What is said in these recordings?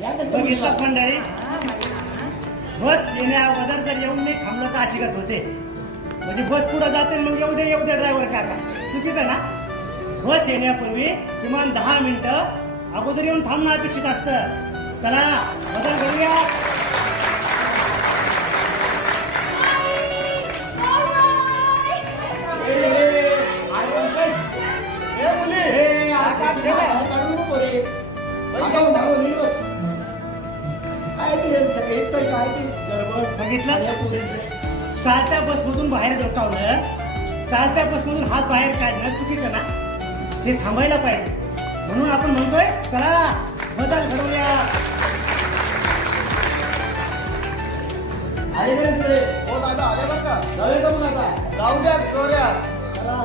बघितलं मंडळी बस येण्या अगोदर जर येऊन नाही थांबलं तर अशी गत होते. म्हणजे बस पुढे जाते आणि मग येऊ दे येऊ दे ड्रायव्हर काका चुकीचं ना? बस येण्यापूर्वी किमान दहा मिनिटं अगोदर येऊन थांबणं अपेक्षित असतं. चला बदल करूया. मुली, आता काय ते सगळे काय ते गडबड बघितलं? या पोरींचं. चालत्या बसमधून बाहेर डोकावलं चालत्या बसमधून हात बाहेर काढणं चुकीचं ना हे थांबायला पाहिजे म्हणून आपण म्हणतोय चला बदल घडवूया आले का रे सगळे? हो दादा आले बरं का जाऊया का मग आता? जाऊ द्या जोऱ्या चला.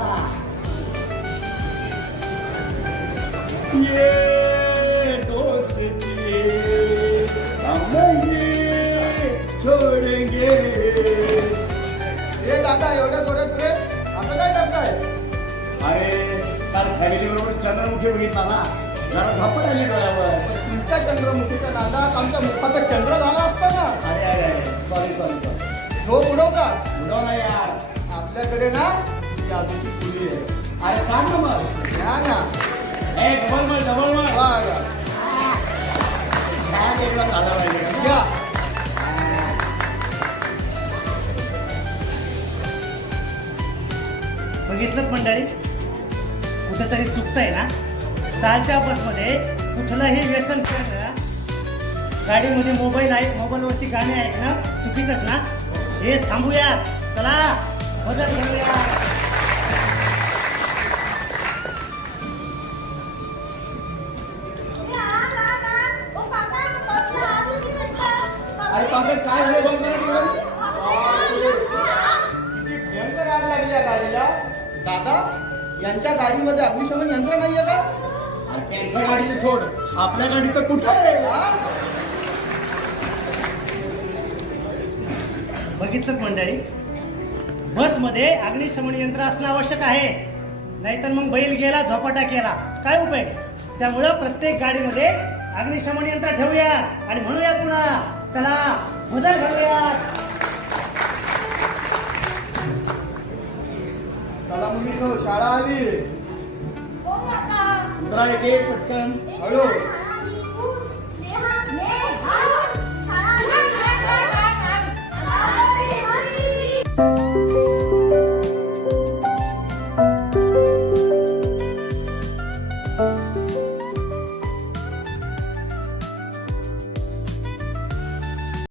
ये दादा एवढ्या जोऱ्यात रे आता काय करताय? अरे काल फॅमिली बरोबर चंद्रमुखी बघितला ना? जरा झपट आली डोळ्यावर. तुमच्या चंद्रमुखीचा नादात आमच्या मुखाचा चंद्र झाला असता ना? अरे अरे अरे. सॉरी सॉरी सॉरी झोप उडवता? उडव ना यार. आपल्याकडे ना जादूची फुली आहे. अरे काढ ना मग. घ्या ना. ए डबल मग डबल मग वा. वा. छान एकदा झाला बघितलं मंडळी? कुठेतरी चुकतंय ना? चालत्या बसमध्ये कुठलंही व्यसन करणं गाडीमध्ये मोबाईल आहे मोबाईलवरती गाणे ऐकणं चुकीचंच ना? हेच थांबूया. चला अरे पापड काय भयंकर आग लागली या गाडीला. दादा यांच्या गाडीमध्ये अग्निशमन यंत्र नाहीये का? अरे त्यांच्या गाडीचं सोड. आपल्या गाडी तर कुठं आहे? हा? बघितलं मंडळी बसमध्ये अग्निशमन यंत्र असणं आवश्यक आहे. नाहीतर मग बैल गेला झोपाटा केला. काय उपयोग त्यामुळं प्रत्येक गाडीमध्ये अग्निशमन यंत्र ठेवूया आणि म्हणूया पुन्हा चला बदल घडूया चला मुलीनो शाळा आली उतरा एक एक पटकन। हळू।